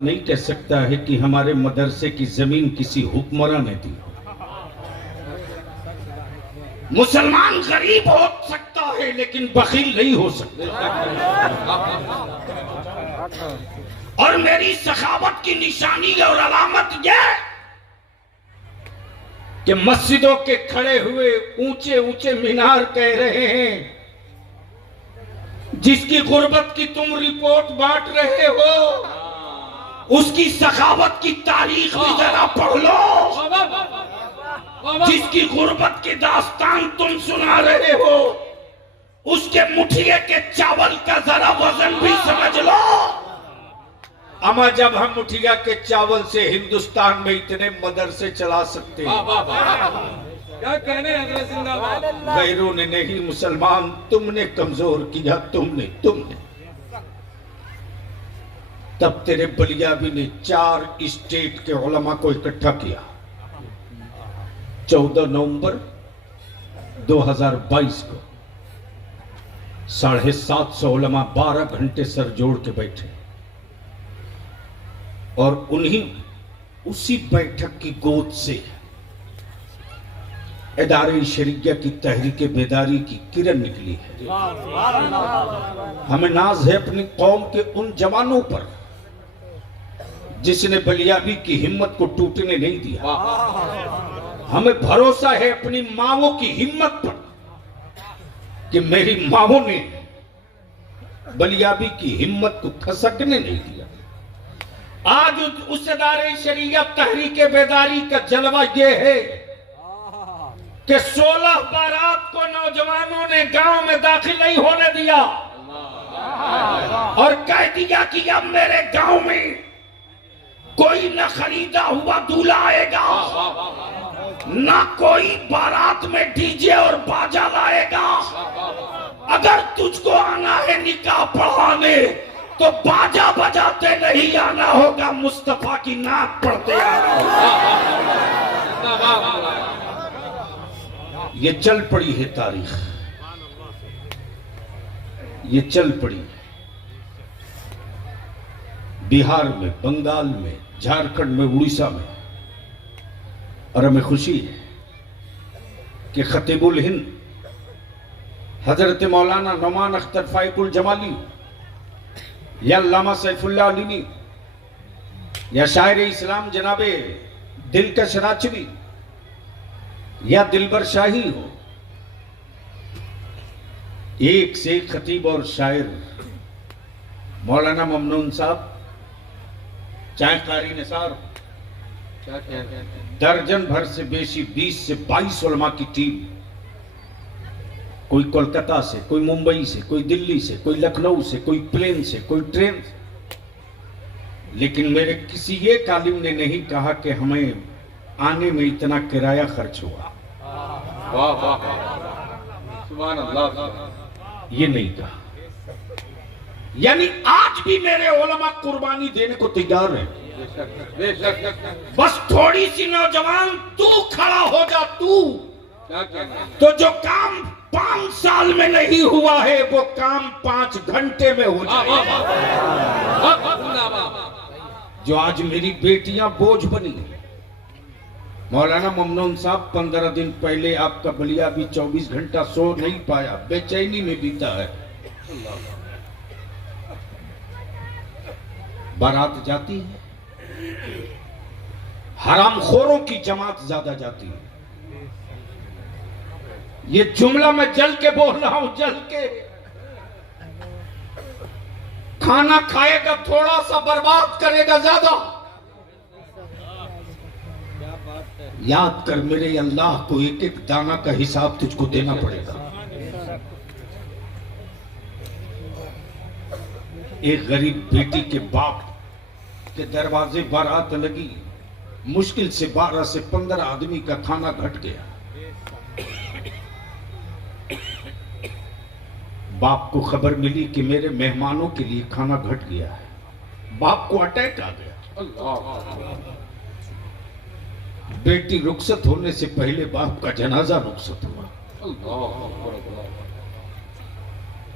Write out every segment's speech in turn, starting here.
नहीं कह सकता है कि हमारे मदरसे की जमीन किसी हुक्मरान ने दी। मुसलमान गरीब हो सकता है लेकिन बखील नहीं हो सकता। और मेरी सखावत की निशानी और अलामत यह कि मस्जिदों के खड़े हुए ऊंचे ऊंचे मीनार कह रहे हैं जिसकी गुर्बत की तुम रिपोर्ट बांट रहे हो उसकी सखावत की तारीख भी जरा पढ़ लो। जिसकी गुर्बत की दास्तान तुम सुना रहे हो उसके मुठिए के चावल का जरा वजन भी समझ लो। अमा जब हम मुठिया के चावल से हिंदुस्तान में इतने मदरसे चला सकते हैं, क्या कहने हजरत जिंदाबाद। गैरों ने नहीं, मुसलमान तुमने कमजोर किया, तुमने तब तेरे बलियाबी ने 4 स्टेट के उलमा को इकट्ठा किया। 14 नवंबर 2022 को 750 उलमा 12 घंटे सर जोड़ के बैठे और उसी बैठक की गोद से इदारे शरीयत की तहरीक बेदारी की किरण निकली है। हमें नाज है अपनी कौम के उन जवानों पर जिसने बलियाबी की हिम्मत को टूटने नहीं दिया। हमें भरोसा है अपनी माओं की हिम्मत पर कि मेरी माओं ने बलियाबी की हिम्मत को खसकने नहीं दिया। आज उस इदारे शरीयत तहरीक बेदारी का जलवा यह है कि 16 बारात को नौजवानों ने गांव में दाखिल नहीं होने दिया और कह दिया कि अब मेरे गांव में कोई न खरीदा हुआ दूल्हा आएगा, न कोई बारात में डीजे और बाजा लाएगा। अगर तुझको आना है निकाह पढ़ाने तो बाजा बजाते नहीं आना होगा, मुस्तफा की नाक पढ़ते आना होगा। ये चल पड़ी है तारीख, ये चल पड़ी है। बिहार में, बंगाल में, झारखंड में, उड़ीसा में। और हमें खुशी है कि खतीबुल हिंद हजरत मौलाना नौमान अख्तर फाइकुल जमाली या अल्लामा सैफुल्लाह अलीनी या शायर इस्लाम जनाबे दिलकश राचवी या दिलबर शाही हो, एक से एक खतीब और शायर मौलाना ममनून साहब, चाहे कारी निसार, दर्जन भर से बेशी 20 से 22 उलमा की टीम, कोई कोलकाता से, कोई मुंबई से, कोई दिल्ली से, कोई लखनऊ से, कोई प्लेन से, कोई ट्रेन से। लेकिन मेरे किसी एक आलिम ने नहीं कहा कि हमें आने में इतना किराया खर्च हुआ। वाह वाह सुभान अल्लाह। ये नहीं कहा। यानी आज भी मेरे उलमा कुर्बानी देने को तैयार है। बस थोड़ी सी नौजवान तू खड़ा हो जा, तू तो जो काम 5 साल में नहीं हुआ है वो काम 5 घंटे में हो जाए। जो आज मेरी बेटियां बोझ बनी। मौलाना ममनून साहब 15 दिन पहले आपका बलिया भी 24 घंटा सो नहीं पाया, बेचैनी में बीता है। बारात जाती है, हरामखोरों की जमात ज्यादा जाती है। ये जुमला मैं जल के बोल रहा हूं, जल के। खाना खाएगा थोड़ा सा, बर्बाद करेगा ज्यादा। याद कर मेरे अल्लाह को एक एक दाना का हिसाब तुझको देना पड़ेगा। एक गरीब बेटी के बाप के दरवाजे बारात लगी, मुश्किल से 12 से 15 आदमी का खाना घट गया। बाप को खबर मिली कि मेरे मेहमानों के लिए खाना घट गया है। बाप को अटैक आ गया। बेटी रुखसत होने से पहले बाप का जनाजा रुखसत हुआ।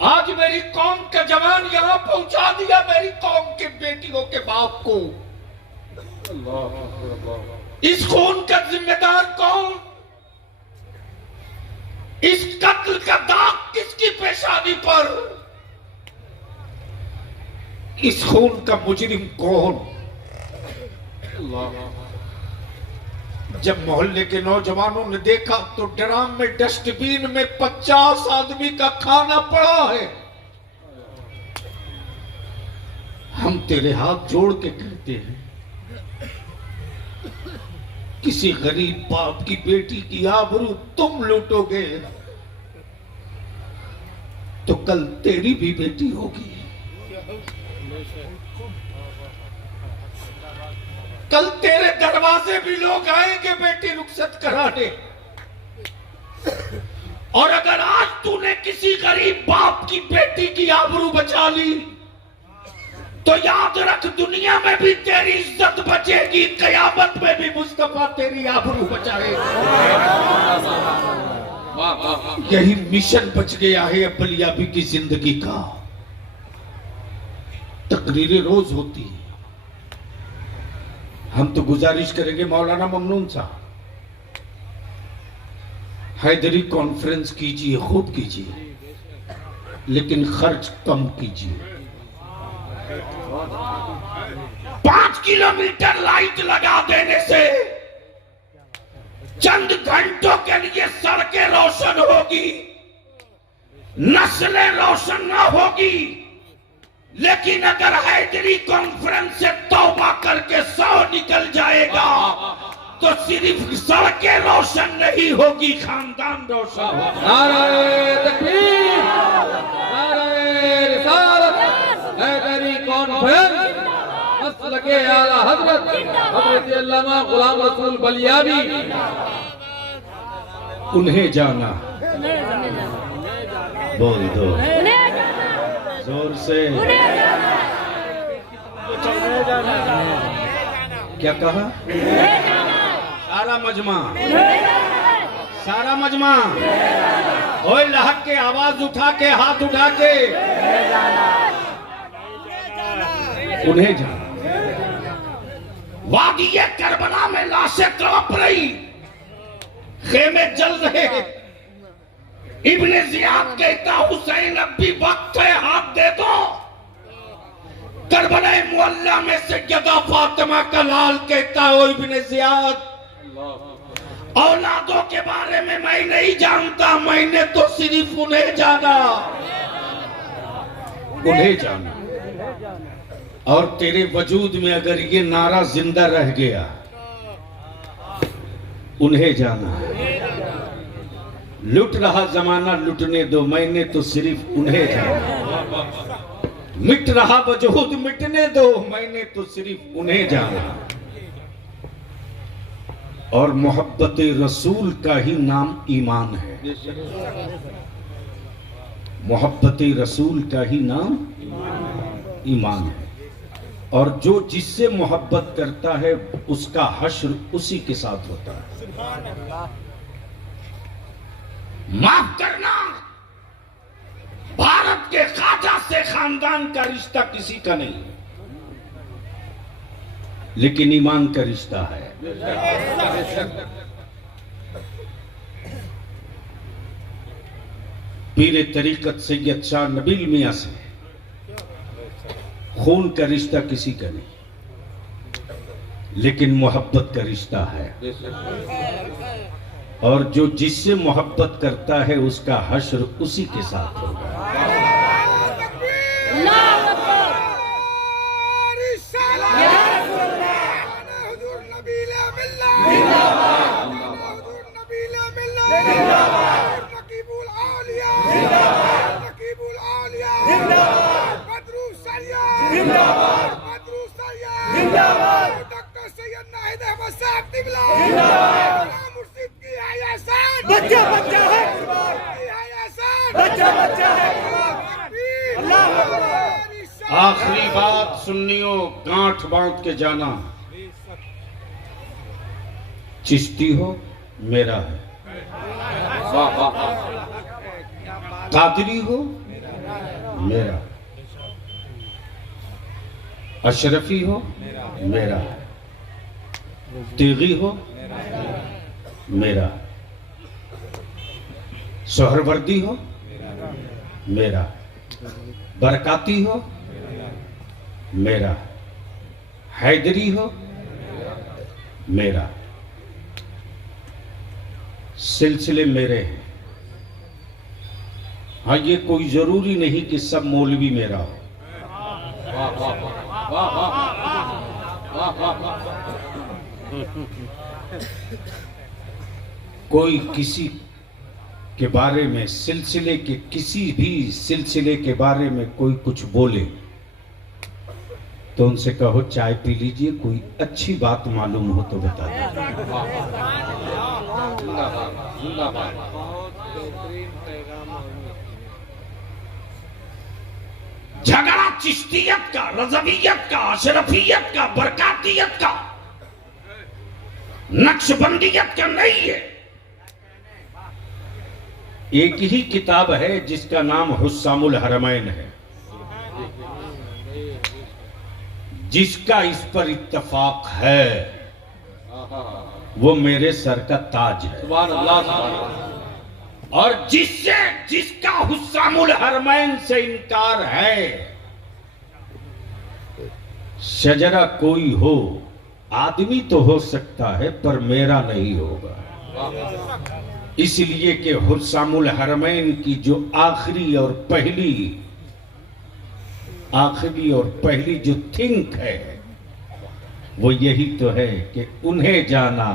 आज मेरी कौम का जवान यहां पहुंचा दिया मेरी कौम के बेटियों के बाप को। इस खून का जिम्मेदार कौन? इस कत्ल का दाग किसकी पेशानी पर? इस खून का मुजरिम कौन? जब मोहल्ले के नौजवानों ने देखा तो ड्रम में डस्टबिन में 50 आदमी का खाना पड़ा है। हम तेरे हाथ जोड़ के कहते हैं, किसी गरीब बाप की बेटी की आबरू तुम लूटोगे तो कल तेरी भी बेटी होगी। कल तेरे दरवाजे भी लोग आएंगे बेटी रुखसत कराने। और अगर आज तूने किसी गरीब बाप की बेटी की आबरू बचा ली तो याद रख, दुनिया में भी तेरी इज्जत बचेगी, कयामत में भी मुस्तफा तेरी आबरू बचाएगा। यही मिशन बच गया है अब्बलियाबी की जिंदगी का। तकरीरें रोज होती है। हम तो गुजारिश करेंगे मौलाना ममनून साहब, हैदरी कॉन्फ्रेंस कीजिए, खूब कीजिए, लेकिन खर्च कम कीजिए। 5 किलोमीटर लाइट लगा देने से चंद घंटों के लिए सड़कें रोशन होगी, नस्लें रोशन ना होगी। लेकिन अगर हैदरी कॉन्फ्रेंस से तौबा करके 100 निकल जाएगा तो सिर्फ सड़कें रोशन नहीं होगी, खानदान रोशन होगा। नारे तकबीर, नारे रिसालत, हैदरी कॉन्फ्रेंस, मसलके आला हजरत हजरत अल्लामा गुलाम रसूल बलियाबी। उन्हें जाना, बोल दो जोर से, क्या कहा? सारा मजमा, सारा मजमा, ओए लहक के आवाज उठा के, हाथ उठा के, उन्हें जाना। वादी करबला में लाशें तड़प रही, खेमे जल रहे। इब्ने जियाद कहता, हुसैन अब भी वक्त है, हाथ दे दो। करबला मुअल्ला में से गदा फातिमा का लाल कहता, ओ इब्ने जियाद, औलादों के बारे में मैं नहीं जानता, मैंने तो सिर्फ उन्हें जाना, उन्हें जाना। और तेरे वजूद में अगर ये नारा जिंदा रह गया, उन्हें जाना। लुट रहा जमाना लुटने दो, मैंने तो सिर्फ उन्हें जाना। मिट रहा वजूद मिटने दो, मैंने तो सिर्फ उन्हें जाना। और मोहब्बत रसूल का ही नाम ईमान है। मोहब्बत रसूल का ही नाम ईमान है। और जो जिससे मोहब्बत करता है उसका हश्र उसी के साथ होता है। माफ करना, भारत के ख्वाजा से खानदान का रिश्ता किसी का नहीं, लेकिन ईमान का रिश्ता है। पीरे तरीकत सैयद शाह नबील मियां से खून का रिश्ता किसी का नहीं, लेकिन मोहब्बत का रिश्ता है। और जो जिससे मोहब्बत करता है उसका हश्र उसी के साथ होगा। बच्चा बच्चा है, बच्चा बच्चा है। आखिरी बात सुन्नियों, गांठ बांध के जाना, चिश्ती हो मेरा है, कादरी हो मेरा। अशरफी हो मेरा, तेगी हो मेरा, सोहरवर्दी हो मेरा, बरकाती हो मेरा, हैदरी हो मेरा। सिलसिले मेरे हैं। हाँ, ये कोई जरूरी नहीं कि सब मौलवी मेरा हो। वाह वाह वाह वाह वाह वाह। कोई किसी के बारे में, सिलसिले के किसी भी सिलसिले के बारे में कोई कुछ बोले तो उनसे कहो चाय पी लीजिए, कोई अच्छी बात मालूम हो तो बता दीजिए। झगड़ा चिश्तियत का, रज़वियत का, अशरफियत का, बरकातियत का, नक्शबंदियत का नहीं है। एक ही किताब है जिसका नाम हुस्सामुल हरमैन है, जिसका इस पर इत्तफाक है वो मेरे सर का ताज है। और जिसका हुस्सामुल हरमैन से इनकार है, शजरा कोई हो, आदमी तो हो सकता है पर मेरा नहीं होगा। इसलिए कि हुस्सामुल हरमैन की जो आखिरी और पहली जो थिंक है वो यही तो है कि उन्हें जाना,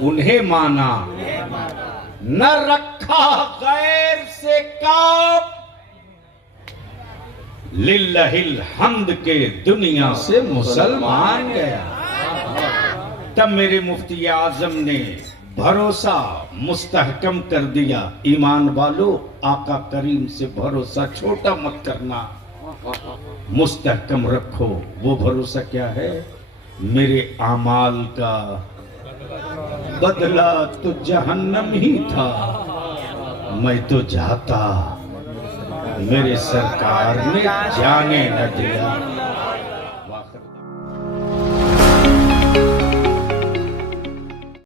उन्हें माना, न रखा गैर से काम, लिल्लाहिल हम्द के दुनिया से मुसलमान गया। तब मेरे मुफ्ती आजम ने भरोसा मुस्तहकम कर दिया, ईमान वालों आका करीम से भरोसा छोटा मत करना, मुस्तहकम रखो। वो भरोसा क्या है? मेरे आमाल का बदला तो जहन्नम ही था, मैं तो जाता, मेरे सरकार ने जाने न दिया।